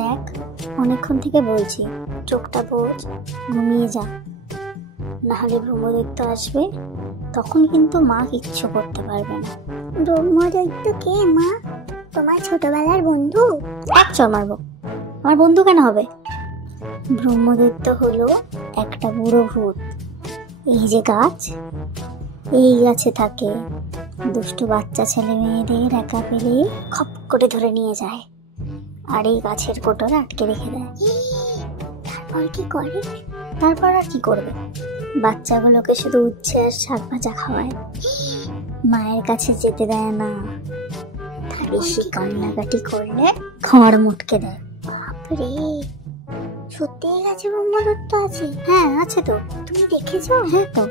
দেখ, অনেকক্ষণ থেকে বলছি চোখটা বোঝ, ঘুমিয়ে যা, নাহলে ব্রহ্মদৈত্য আসবে, তখন কিন্তু মা কিচ্ছু করতে পারবে না। ব্রহ্মদৈত্য কে মা? তোমার ছোটবেলার বন্ধু? এক চর মারবো। আমার বন্ধু কেন হবে? ব্রহ্মদৈত্য হলো একটা বুড়ো ভূত। এই যে গাছ, এই গাছে থাকে। দুষ্টু বাচ্চা ছেলে মেয়েদের একা পেলে খপ করে ধরে নিয়ে যায়, আর এই গাছের কোটরে আটকে রেখে দেয়। তারপর কি করে? তারপর আর কি করবে? বাচ্চাগুলোকে শুধু উচ্ছে আর শাক ভাজা খাওয়ায়, মায়ের কাছে যেতে দেয় না। বেশি কান্নাকাটি করলে খড় মুটকে দেয়। বাপরে, সত্যি এই গাছে ব্রহ্মদৈত্য আছে? হ্যাঁ, আছে তো। তুমি দেখেছো? হ্যাঁ তো,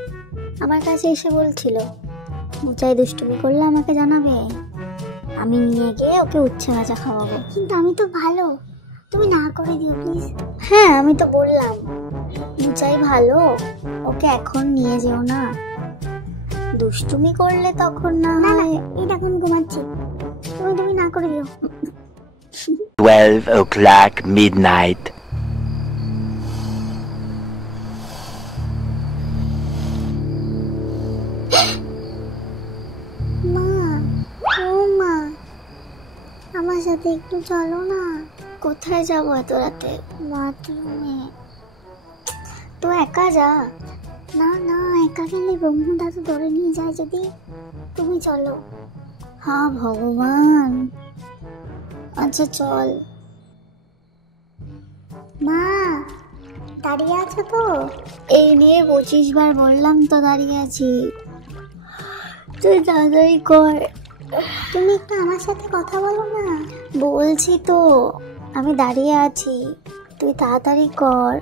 আমার কাছে এসে বলছিল উচাই দুষ্টুমি করলে আমাকে জানাবে, আমি নিয়ে গিয়ে ওকে উচ্ছে ভাজা খাওয়াবো। কিন্তু আমি তো ভালো, তুমি না করে দিও প্লিজ। হ্যাঁ, আমি তো বললাম উচাই ভালো, ওকে এখন নিয়ে যেও না, দুষ্টুমি করলে তখন না না না, হয়। এই দেখো আমি ঘুমাচ্ছি, তুমি না করে দিও। 12 o'clock midnight. মা, ও মা, আমার সাথে একটু চলো না। কোথায় যাবো এত রাতে? বাথরুমে। তো একা যা। না না, একা গেলে ব্রহ্মদাদু ধরে নিয়ে যায় যদি। তুমি চলো। হ্যাঁ ভগবান, আচ্ছা চল। মা, দাঁড়িয়ে আছো তো? এই নিয়ে 25 বার বললাম তো দাঁড়িয়ে আছি, তুই তাড়াতাড়ি কর। তুমি একটু আমার সাথে কথা বলো না। বলছি তো আমি দাঁড়িয়ে আছি, তুই তাড়াতাড়ি কর,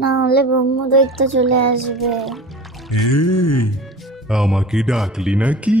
না হলে ব্রহ্মদৈত্য চলে আসবে। এই, আমাকে ডাকলি নাকি?